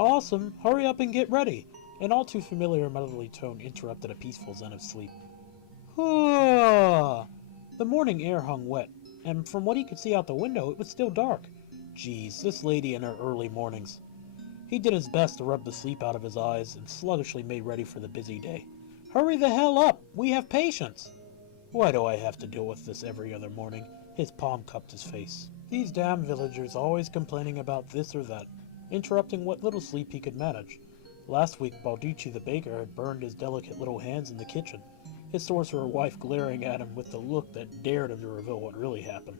Awesome, hurry up and get ready. An all too familiar motherly tone interrupted a peaceful zen of sleep. Ah! The morning air hung wet, and from what he could see out the window, it was still dark. Geez, this lady in her early mornings. He did his best to rub the sleep out of his eyes and sluggishly made ready for the busy day. Hurry the hell up! We have patience! Why do I have to deal with this every other morning? His palm cupped his face. These damn villagers always complaining about this or that, interrupting what little sleep he could manage. Last week, Balducci the baker had burned his delicate little hands in the kitchen, his sorcerer wife glaring at him with the look that dared him to reveal what really happened.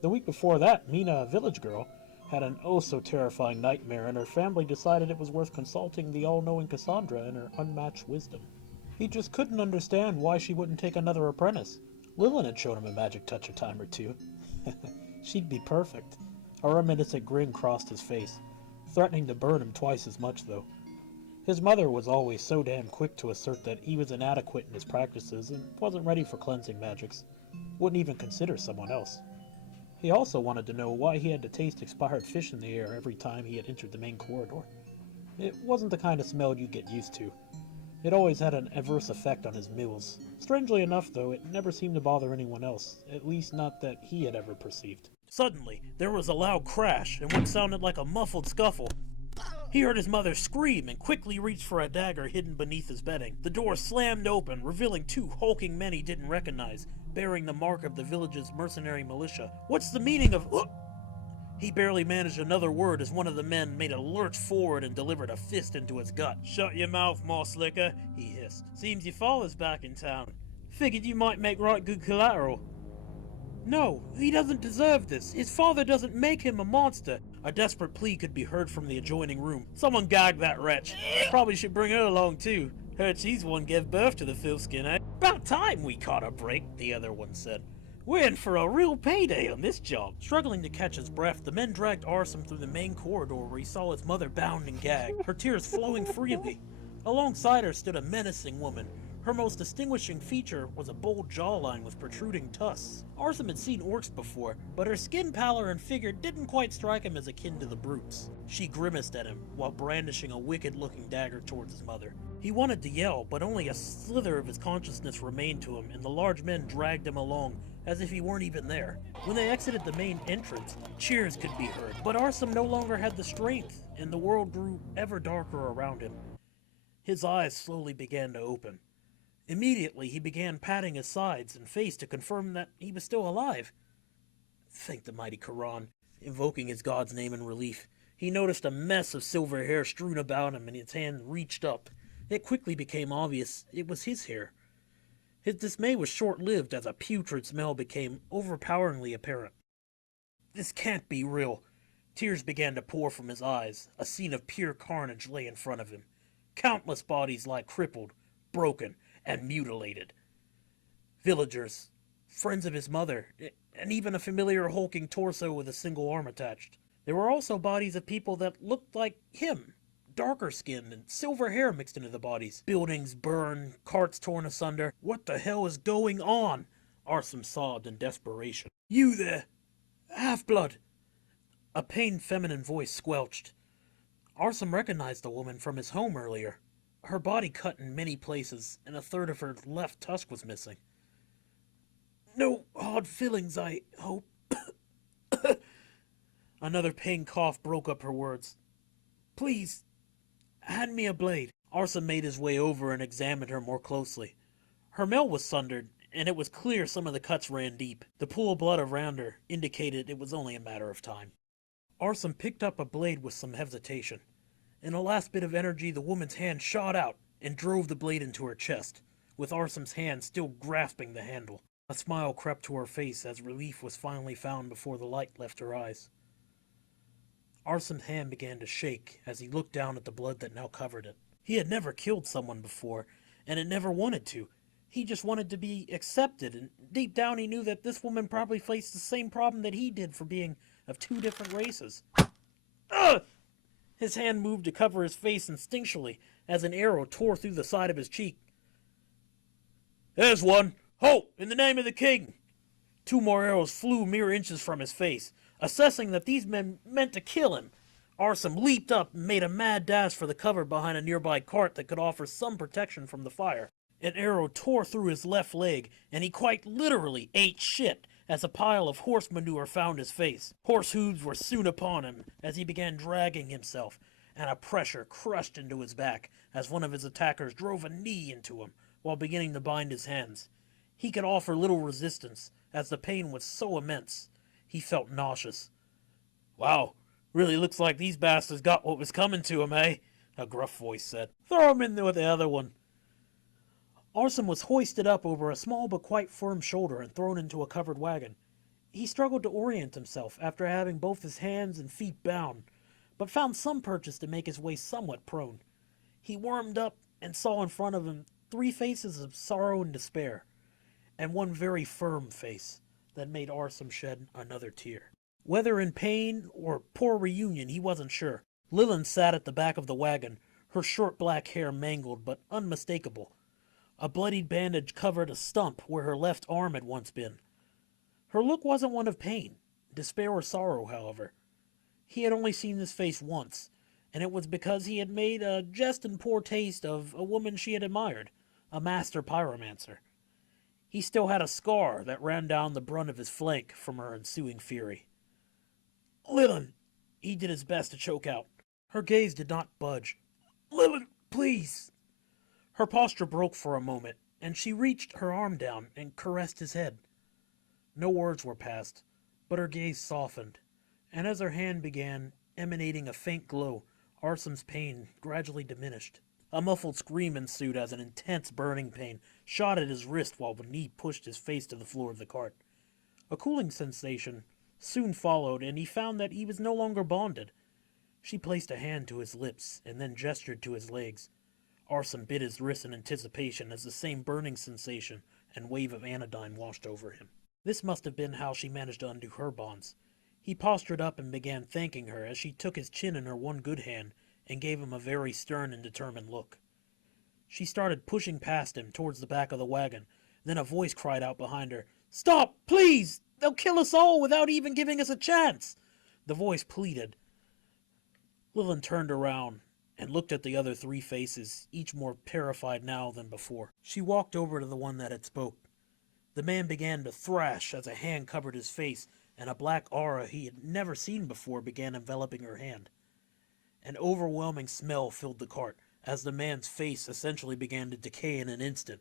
The week before that, Mina, a village girl, had an oh-so-terrifying nightmare, and her family decided it was worth consulting the all-knowing Cassandra and her unmatched wisdom. He just couldn't understand why she wouldn't take another apprentice. Lillian had shown him a magic touch a time or two. She'd be perfect. A reminiscent grin crossed his face, threatening to burn him twice as much, though. His mother was always so damn quick to assert that he was inadequate in his practices and wasn't ready for cleansing magics. Wouldn't even consider someone else. He also wanted to know why he had to taste expired fish in the air every time he had entered the main corridor. It wasn't the kind of smell you'd get used to. It always had an adverse effect on his meals. Strangely enough, though, it never seemed to bother anyone else, at least not that he had ever perceived. Suddenly, there was a loud crash and what sounded like a muffled scuffle. He heard his mother scream and quickly reached for a dagger hidden beneath his bedding. The door slammed open, revealing two hulking men he didn't recognize, bearing the mark of the village's mercenary militia. What's the meaning of... He barely managed another word as one of the men made a lurch forward and delivered a fist into his gut. Shut your mouth, Moss Slicker, he hissed. Seems your father's back in town. Figured you might make right good collateral. No, he doesn't deserve this. His father doesn't make him a monster. A desperate plea could be heard from the adjoining room. Someone gag that wretch. Probably should bring her along too. Heard she's one gave birth to the filthskin, eh? About time we caught a break, the other one said. We're in for a real payday on this job. Struggling to catch his breath, the men dragged Arysm through the main corridor where he saw his mother bound and gagged, her tears flowing freely. Alongside her stood a menacing woman. Her most distinguishing feature was a bold jawline with protruding tusks. Arysm had seen orcs before, but her skin pallor and figure didn't quite strike him as akin to the brutes. She grimaced at him, while brandishing a wicked-looking dagger towards his mother. He wanted to yell, but only a slither of his consciousness remained to him, and the large men dragged him along, as if he weren't even there. When they exited the main entrance, cheers could be heard, but Arysm no longer had the strength, and the world grew ever darker around him. His eyes slowly began to open. Immediately, he began patting his sides and face to confirm that he was still alive. Thank the mighty Quran. Invoking his god's name in relief, he noticed a mess of silver hair strewn about him, and his hand reached up. It quickly became obvious it was his hair. His dismay was short-lived as a putrid smell became overpoweringly apparent. This can't be real. Tears began to pour from his eyes. A scene of pure carnage lay in front of him. Countless bodies lie crippled, broken, and mutilated. Villagers, friends of his mother, and even a familiar hulking torso with a single arm attached. There were also bodies of people that looked like him, darker skin and silver hair mixed into the bodies. Buildings burned, carts torn asunder. What the hell is going on? Arysm sobbed in desperation. You there, half-blood. A pained feminine voice squelched. Arysm recognized the woman from his home earlier. Her body cut in many places, and a third of her left tusk was missing. No hard feelings, I hope. Another pained cough broke up her words. Please, hand me a blade. Arysm made his way over and examined her more closely. Her mail was sundered, and it was clear some of the cuts ran deep. The pool of blood around her indicated it was only a matter of time. Arysm picked up a blade with some hesitation. In a last bit of energy, the woman's hand shot out and drove the blade into her chest, with Arsum's hand still grasping the handle. A smile crept to her face as relief was finally found before the light left her eyes. Arsum's hand began to shake as he looked down at the blood that now covered it. He had never killed someone before, and had never wanted to. He just wanted to be accepted, and deep down he knew that this woman probably faced the same problem that he did for being of two different races. Ugh! His hand moved to cover his face instinctually as an arrow tore through the side of his cheek. There's one! Halt! In the name of the king! 2 more arrows flew mere inches from his face, assessing that these men meant to kill him. Arysm leaped up and made a mad dash for the cover behind a nearby cart that could offer some protection from the fire. An arrow tore through his left leg, and he quite literally ate shit as a pile of horse manure found his face. Horse hooves were soon upon him as he began dragging himself, and a pressure crushed into his back as one of his attackers drove a knee into him while beginning to bind his hands. He could offer little resistance as the pain was so immense. He felt nauseous. "Wow, really looks like these bastards got what was coming to him, eh?" a gruff voice said. "Throw him in there with the other one." Arysm was hoisted up over a small but quite firm shoulder and thrown into a covered wagon. He struggled to orient himself after having both his hands and feet bound, but found some purchase to make his way somewhat prone. He wormed up and saw in front of him 3 faces of sorrow and despair, and one very firm face that made Arysm shed another tear. Whether in pain or poor reunion, he wasn't sure. Lillian sat at the back of the wagon, her short black hair mangled but unmistakable. A bloodied bandage covered a stump where her left arm had once been. Her look wasn't one of pain, despair, or sorrow, however. He had only seen this face once, and it was because he had made a jest in poor taste of a woman she had admired, a master pyromancer. He still had a scar that ran down the brunt of his flank from her ensuing fury. "Lillian," he did his best to choke out. Her gaze did not budge. "Lillian, please." Her posture broke for a moment, and she reached her arm down and caressed his head. No words were passed, but her gaze softened, and as her hand began emanating a faint glow, Arsum's pain gradually diminished. A muffled scream ensued as an intense burning pain shot at his wrist while the knee pushed his face to the floor of the cart. A cooling sensation soon followed, and he found that he was no longer bonded. She placed a hand to his lips and then gestured to his legs. Arysm bit his wrist in anticipation as the same burning sensation and wave of anodyne washed over him. This must have been how she managed to undo her bonds. He postured up and began thanking her as she took his chin in her one good hand and gave him a very stern and determined look. She started pushing past him towards the back of the wagon. Then a voice cried out behind her, "Stop, please! They'll kill us all without even giving us a chance!" The voice pleaded. Lillian turned around and looked at the other 3 faces, each more terrified now than before. She walked over to the one that had spoke. The man began to thrash as a hand covered his face, and a black aura he had never seen before began enveloping her hand. An overwhelming smell filled the cart, as the man's face essentially began to decay in an instant,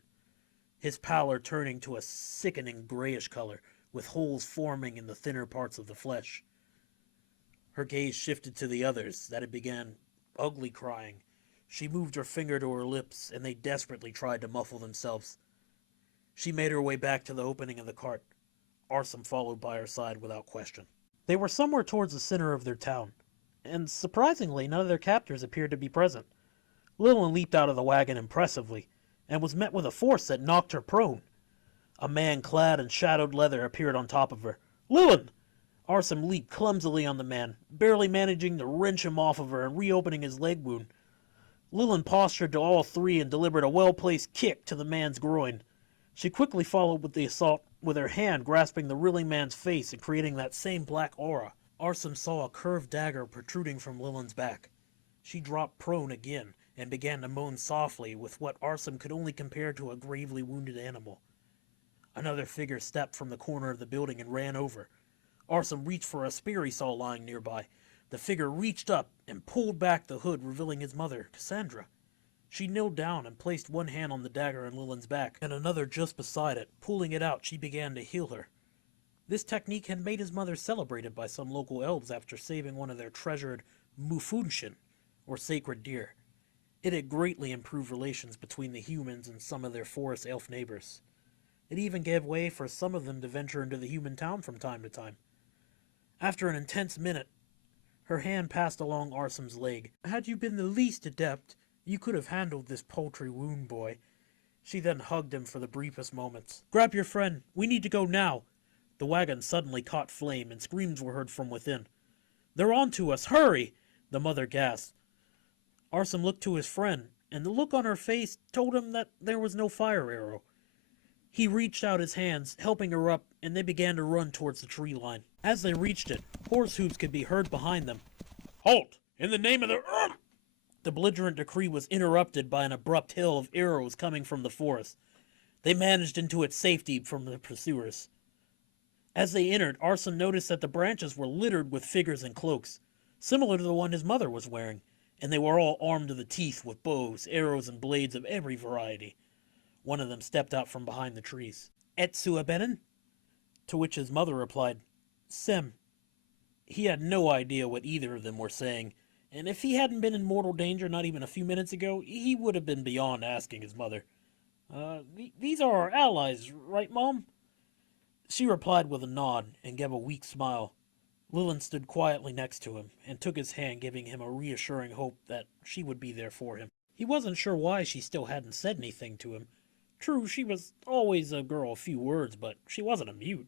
his pallor turning to a sickening grayish color, with holes forming in the thinner parts of the flesh. Her gaze shifted to the others, that had began ugly crying. She moved her finger to her lips, and they desperately tried to muffle themselves. She made her way back to the opening of the cart. Arysm followed by her side without question. They were somewhere towards the center of their town, and surprisingly, none of their captors appeared to be present. Lillian leaped out of the wagon impressively, and was met with a force that knocked her prone. A man clad in shadowed leather appeared on top of her. "Lillian!" Arysm leaped clumsily on the man, barely managing to wrench him off of her and reopening his leg wound. Lillian postured to all 3 and delivered a well-placed kick to the man's groin. She quickly followed with the assault, with her hand grasping the reeling man's face and creating that same black aura. Arysm saw a curved dagger protruding from Lillian's back. She dropped prone again and began to moan softly with what Arysm could only compare to a gravely wounded animal. Another figure stepped from the corner of the building and ran over. Arysm reached for a spear he saw lying nearby. The figure reached up and pulled back the hood, revealing his mother, Cassandra. She knelt down and placed one hand on the dagger in Lillian's back, and another just beside it. Pulling it out, she began to heal her. This technique had made his mother celebrated by some local elves after saving one of their treasured mufunshin, or sacred deer. It had greatly improved relations between the humans and some of their forest elf neighbors. It even gave way for some of them to venture into the human town from time to time. After an intense minute, her hand passed along Arsum's leg. "Had you been the least adept, you could have handled this paltry wound, boy." She then hugged him for the briefest moments. "Grab your friend. We need to go now." The wagon suddenly caught flame, and screams were heard from within. "They're on to us! Hurry!" the mother gasped. Arysm looked to his friend, and the look on her face told him that there was no fire arrow. He reached out his hands, helping her up, and they began to run towards the tree line. As they reached it, horse hooves could be heard behind them. "Halt! In the name of the... The belligerent decree was interrupted by an abrupt hail of arrows coming from the forest. They managed into its safety from the pursuers. As they entered, Arysm noticed that the branches were littered with figures in cloaks, similar to the one his mother was wearing, and they were all armed to the teeth with bows, arrows, and blades of every variety. One of them stepped out from behind the trees. Etsu Abenin? To which his mother replied, Sem. He had no idea what either of them were saying, and if he hadn't been in mortal danger not even a few minutes ago, he would have been beyond asking his mother. These are our allies, right, Mom? She replied with a nod and gave a weak smile. Lillian stood quietly next to him and took his hand, giving him a reassuring hope that she would be there for him. He wasn't sure why she still hadn't said anything to him. True, she was always a girl of few words, but she wasn't a mute.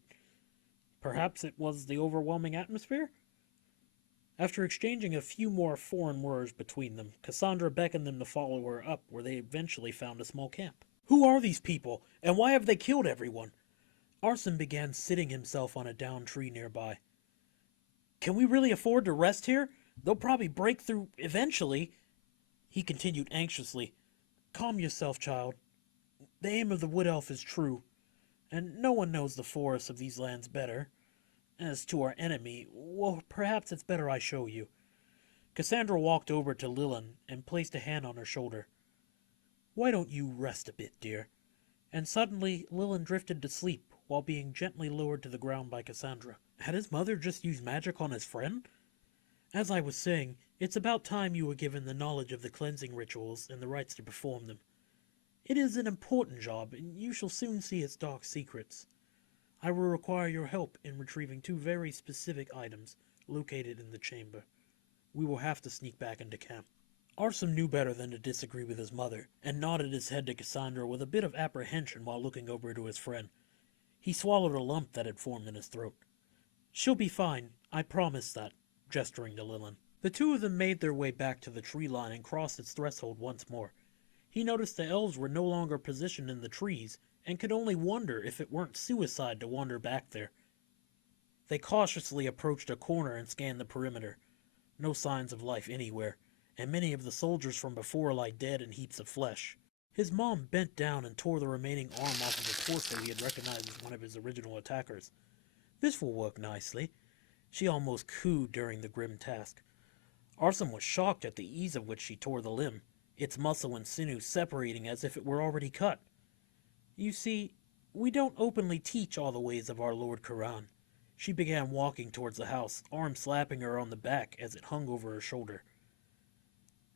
Perhaps it was the overwhelming atmosphere? After exchanging a few more foreign words between them, Cassandra beckoned them to follow her up where they eventually found a small camp. Who are these people, and why have they killed everyone? Arysm began sitting himself on a downed tree nearby. Can we really afford to rest here? They'll probably break through eventually. He continued anxiously. Calm yourself, child. The aim of the Wood Elf is true, and no one knows the forests of these lands better. As to our enemy, well, perhaps it's better I show you. Cassandra walked over to Lillian and placed a hand on her shoulder. Why don't you rest a bit, dear? And suddenly Lillian drifted to sleep while being gently lowered to the ground by Cassandra. Had his mother just used magic on his friend? As I was saying, it's about time you were given the knowledge of the cleansing rituals and the rites to perform them. It is an important job, and you shall soon see its dark secrets. I will require your help in retrieving 2 very specific items located in the chamber. We will have to sneak back into camp. Arysm knew better than to disagree with his mother, and nodded his head to Cassandra with a bit of apprehension while looking over to his friend. He swallowed a lump that had formed in his throat. She'll be fine, I promise that, gesturing to Lillian. The 2 of them made their way back to the tree line and crossed its threshold once more. He noticed the elves were no longer positioned in the trees, and could only wonder if it weren't suicide to wander back there. They cautiously approached a corner and scanned the perimeter. No signs of life anywhere, and many of the soldiers from before lie dead in heaps of flesh. His mom bent down and tore the remaining arm off of the torso he had recognized as one of his original attackers. This will work nicely, she almost cooed during the grim task. Arysm was shocked at the ease of which she tore the limb, its muscle and sinew separating as if it were already cut. You see, we don't openly teach all the ways of our Lord Quran. She began walking towards the house, arm slapping her on the back as it hung over her shoulder.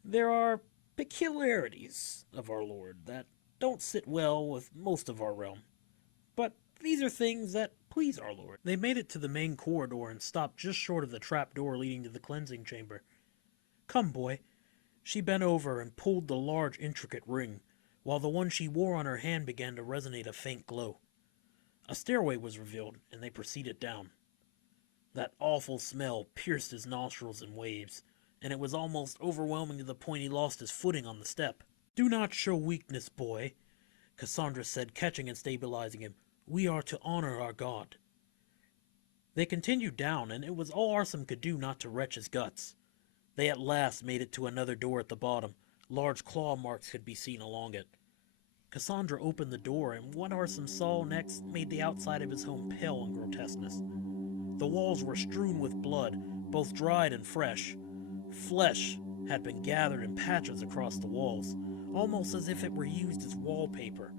There are peculiarities of our Lord that don't sit well with most of our realm. But these are things that please our Lord. They made it to the main corridor and stopped just short of the trap door leading to the cleansing chamber. Come, boy. She bent over and pulled the large, intricate ring, while the one she wore on her hand began to resonate a faint glow. A stairway was revealed, and they proceeded down. That awful smell pierced his nostrils in waves, and it was almost overwhelming to the point he lost his footing on the step. Do not show weakness, boy, Cassandra said, catching and stabilizing him. We are to honor our God. They continued down, and it was all Arysm could do not to retch his guts. They at last made it to another door at the bottom. Large claw marks could be seen along it. Cassandra opened the door, and what Arysm saw next made the outside of his home pale in grotesqueness. The walls were strewn with blood, both dried and fresh. Flesh had been gathered in patches across the walls, almost as if it were used as wallpaper.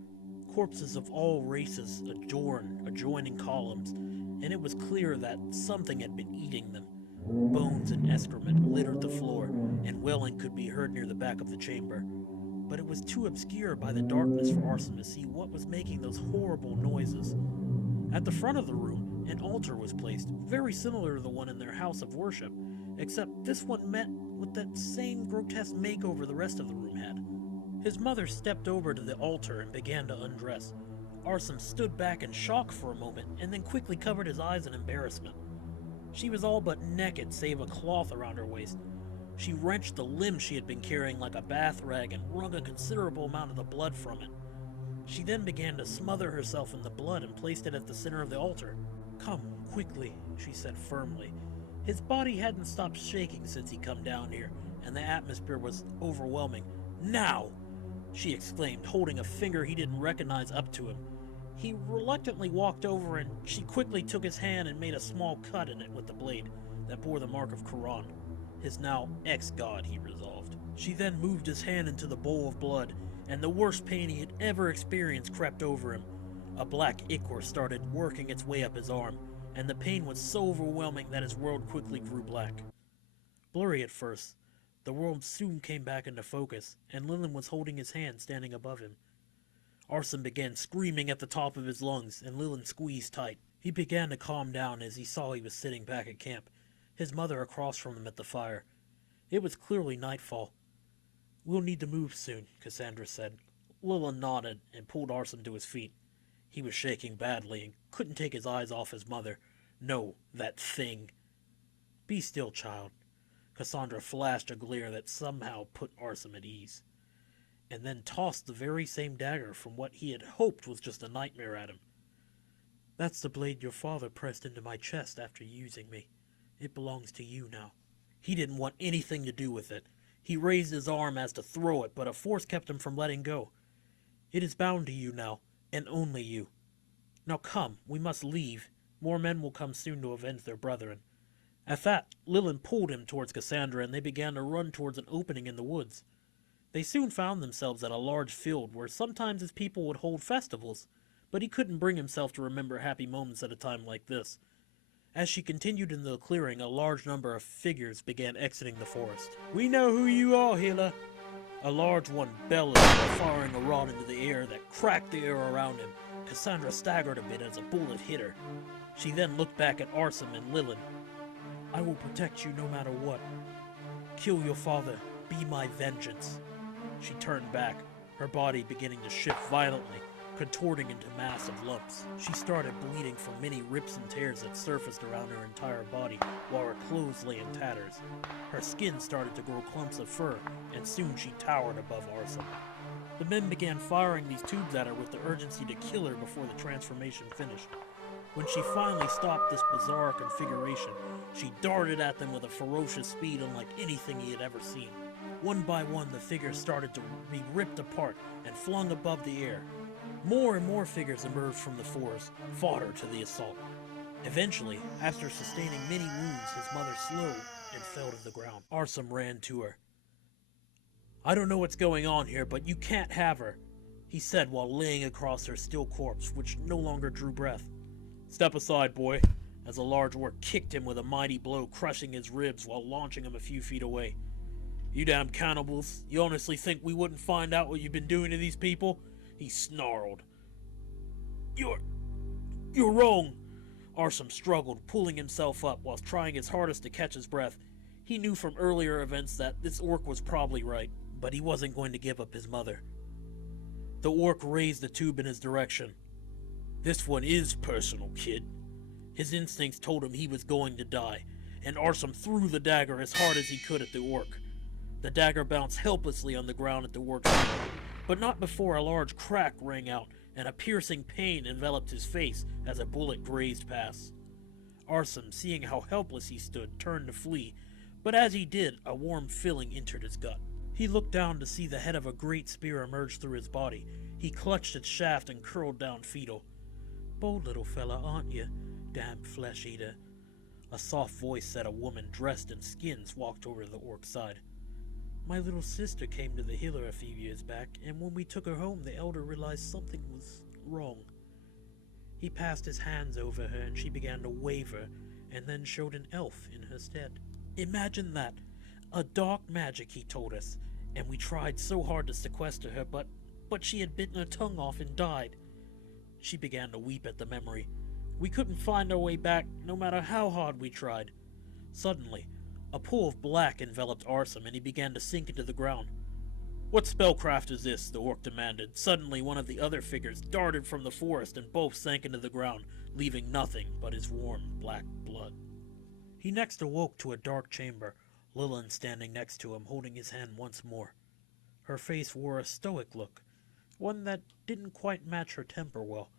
Corpses of all races adorned adjoining columns, and it was clear that something had been eating them. Bones and excrement littered the floor, and wailing could be heard near the back of the chamber. But it was too obscure by the darkness for Arysm to see what was making those horrible noises. At the front of the room, an altar was placed, very similar to the one in their house of worship, except this one met with that same grotesque makeover the rest of the room had. His mother stepped over to the altar and began to undress. Arysm stood back in shock for a moment, and then quickly covered his eyes in embarrassment. She was all but naked, save a cloth around her waist. She wrenched the limb she had been carrying like a bath rag and wrung a considerable amount of the blood from it. She then began to smother herself in the blood and placed it at the center of the altar. Come, quickly, she said firmly. His body hadn't stopped shaking since he come down here, and the atmosphere was overwhelming. "Now!" she exclaimed, holding a finger he didn't recognize up to him. He reluctantly walked over, and she quickly took his hand and made a small cut in it with the blade that bore the mark of Quran. His now ex-god, he resolved. She then moved his hand into the bowl of blood, and the worst pain he had ever experienced crept over him. A black ichor started working its way up his arm, and the pain was so overwhelming that his world quickly grew black. Blurry at first, the world soon came back into focus, and Lilin was holding his hand standing above him. Arysm began screaming at the top of his lungs, and Lilin squeezed tight. He began to calm down as he saw he was sitting back at camp, his mother across from him at the fire. It was clearly nightfall. "We'll need to move soon," Cassandra said. Lilin nodded and pulled Arysm to his feet. He was shaking badly and couldn't take his eyes off his mother. No, that thing. "Be still, child." Cassandra flashed a glare that somehow put Arysm at ease, and then tossed the very same dagger from what he had hoped was just a nightmare at him. "That's the blade your father pressed into my chest after using me. It belongs to you now." He didn't want anything to do with it. He raised his arm as to throw it, but a force kept him from letting go. "It is bound to you now, and only you. Now come, we must leave. More men will come soon to avenge their brethren." At that, Lilin pulled him towards Cassandra, and they began to run towards an opening in the woods. They soon found themselves at a large field where sometimes his people would hold festivals, but he couldn't bring himself to remember happy moments at a time like this. As she continued into the clearing, a large number of figures began exiting the forest. "We know who you are, healer." A large one bellowed, firing a rod into the air that cracked the air around him. Cassandra staggered a bit as a bullet hit her. She then looked back at Arysm and Lilin. "I will protect you no matter what. Kill your father. Be my vengeance." She turned back, her body beginning to shift violently, contorting into massive lumps. She started bleeding from many rips and tears that surfaced around her entire body, while her clothes lay in tatters. Her skin started to grow clumps of fur, and soon she towered above Arysm. The men began firing these tubes at her with the urgency to kill her before the transformation finished. When she finally stopped this bizarre configuration, she darted at them with a ferocious speed unlike anything he had ever seen. One by one, the figures started to be ripped apart and flung above the air. More and more figures emerged from the forest, fodder to the assault. Eventually, after sustaining many wounds, his mother slowed and fell to the ground. Arysm ran to her. "I don't know what's going on here, but you can't have her," he said while laying across her still corpse, which no longer drew breath. "Step aside, boy," as a large orc kicked him with a mighty blow, crushing his ribs while launching him a few feet away. "You damn cannibals, you honestly think we wouldn't find out what you've been doing to these people?" he snarled. You're wrong." Arysm struggled, pulling himself up while trying his hardest to catch his breath. He knew from earlier events that this orc was probably right, but he wasn't going to give up his mother. The orc raised the tube in his direction. "This one is personal, kid." His instincts told him he was going to die, and Arysm threw the dagger as hard as he could at the orc. The dagger bounced helplessly on the ground at the orc's feet, but not before a large crack rang out and a piercing pain enveloped his face as a bullet grazed past. Arysm, seeing how helpless he stood, turned to flee, but as he did, a warm feeling entered his gut. He looked down to see the head of a great spear emerge through his body. He clutched its shaft and curled down fetal. "Bold little fella, aren't you, damn flesh-eater?" A soft voice said. A woman dressed in skins walked over to the orc's side. "My little sister came to the healer a few years back, and when we took her home, the elder realized something was wrong. He passed his hands over her, and she began to waver, and then showed an elf in her stead. Imagine that! A dark magic, he told us, and we tried so hard to sequester her, but she had bitten her tongue off and died." She began to weep at the memory. "We couldn't find our way back, no matter how hard we tried." Suddenly, a pool of black enveloped Arysm, and he began to sink into the ground. "What spellcraft is this?" the orc demanded. Suddenly, one of the other figures darted from the forest, and both sank into the ground, leaving nothing but his warm, black blood. He next awoke to a dark chamber, Lilin standing next to him, holding his hand once more. Her face wore a stoic look, one that didn't quite match her temper well.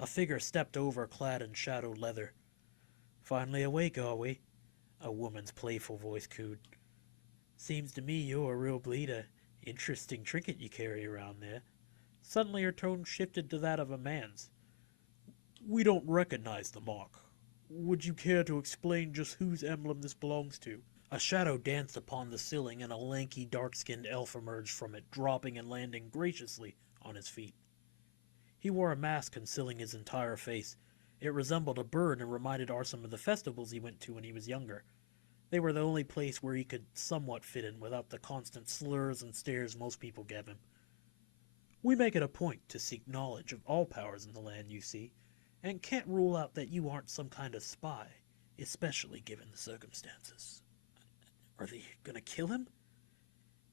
A figure stepped over, clad in shadowed leather. "Finally awake, are we?" a woman's playful voice cooed. Seems to me you're a real bleeder. Interesting trinket you carry around there. Suddenly her tone shifted to that of a man's. We don't recognize the mark. Would you care to explain just whose emblem this belongs to? A shadow danced upon the ceiling, and a lanky, dark-skinned elf emerged from it, dropping and landing graciously on his feet. He wore a mask concealing his entire face. It resembled a bird and reminded Arysm of the festivals he went to when he was younger. They were the only place where he could somewhat fit in without the constant slurs and stares most people gave him. We make it a point to seek knowledge of all powers in the land, you see, and can't rule out that you aren't some kind of spy, especially given the circumstances. Are they gonna kill him?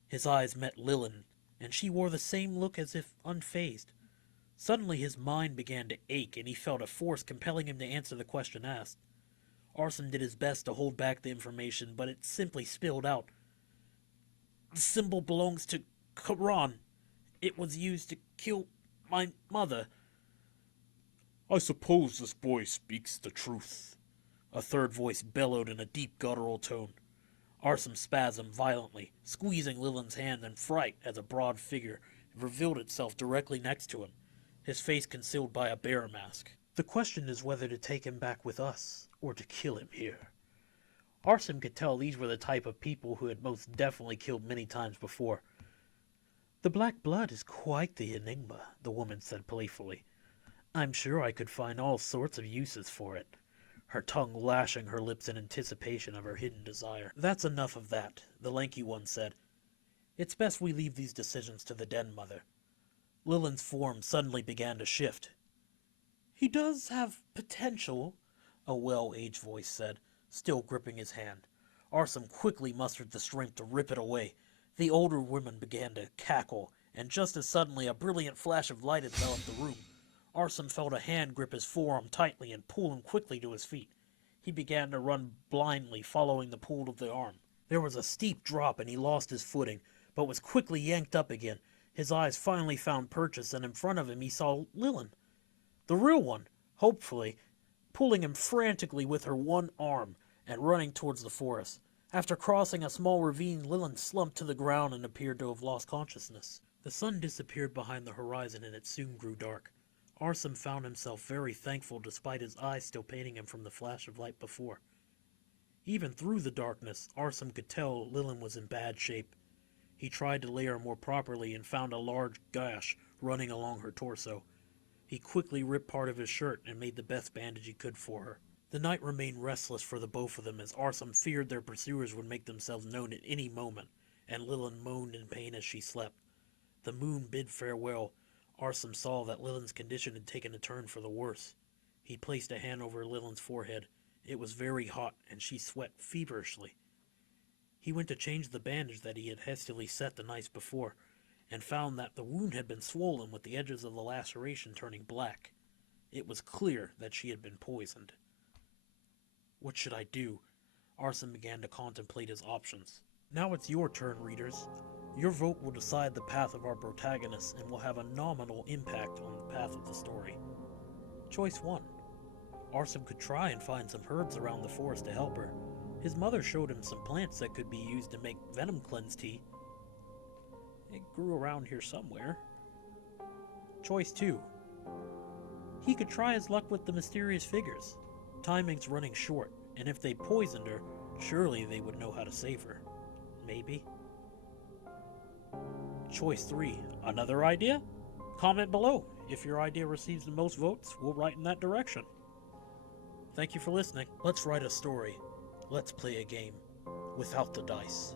His eyes met Lilyn, and she wore the same look as if unfazed. Suddenly his mind began to ache, and he felt a force compelling him to answer the question asked. Arysm did his best to hold back the information, but it simply spilled out. The symbol belongs to Quran. It was used to kill my mother. I suppose this boy speaks the truth, a third voice bellowed in a deep guttural tone. Arysm spasmed violently, squeezing Lilyn's hand in fright as a broad figure revealed itself directly next to him, his face concealed by a bear mask. The question is whether to take him back with us, or to kill him here. Arysm could tell these were the type of people who had most definitely killed many times before. The black blood is quite the enigma, the woman said playfully. I'm sure I could find all sorts of uses for it, her tongue lashing her lips in anticipation of her hidden desire. That's enough of that, the lanky one said. It's best we leave these decisions to the Den Mother. Lilyn's form suddenly began to shift. He does have potential, a well-aged voice said, still gripping his hand. Arysm quickly mustered the strength to rip it away. The older woman began to cackle, and just as suddenly a brilliant flash of light enveloped the room. Arysm felt a hand grip his forearm tightly and pull him quickly to his feet. He began to run blindly, following the pull of the arm. There was a steep drop, and he lost his footing, but was quickly yanked up again. His eyes finally found purchase, and in front of him he saw Lilyn, the real one, hopefully, pulling him frantically with her one arm and running towards the forest. After crossing a small ravine, Lilyn slumped to the ground and appeared to have lost consciousness. The sun disappeared behind the horizon, and it soon grew dark. Arysm found himself very thankful despite his eyes still paining him from the flash of light before. Even through the darkness, Arysm could tell Lilyn was in bad shape. He tried to lay her more properly and found a large gash running along her torso. He quickly ripped part of his shirt and made the best bandage he could for her. The night remained restless for the both of them, as Arysm feared their pursuers would make themselves known at any moment, and Lilyn moaned in pain as she slept. The moon bid farewell. Arysm saw that Lilyn's condition had taken a turn for the worse. He placed a hand over Lilyn's forehead. It was very hot, and she sweat feverishly. He went to change the bandage that he had hastily set the night before, and found that the wound had been swollen, with the edges of the laceration turning black. It was clear that she had been poisoned. What should I do? Arysm began to contemplate his options. Now it's your turn, readers. Your vote will decide the path of our protagonist and will have a nominal impact on the path of the story. Choice 1. Arysm could try and find some herbs around the forest to help her. His mother showed him some plants that could be used to make venom cleanse tea. It grew around here somewhere. Choice 2. He could try his luck with the mysterious figures. Timing's running short, and if they poisoned her, surely they would know how to save her. Maybe. Choice 3. Another idea? Comment below. If your idea receives the most votes, we'll write in that direction. Thank you for listening. Let's write a story. Let's play a game without the dice.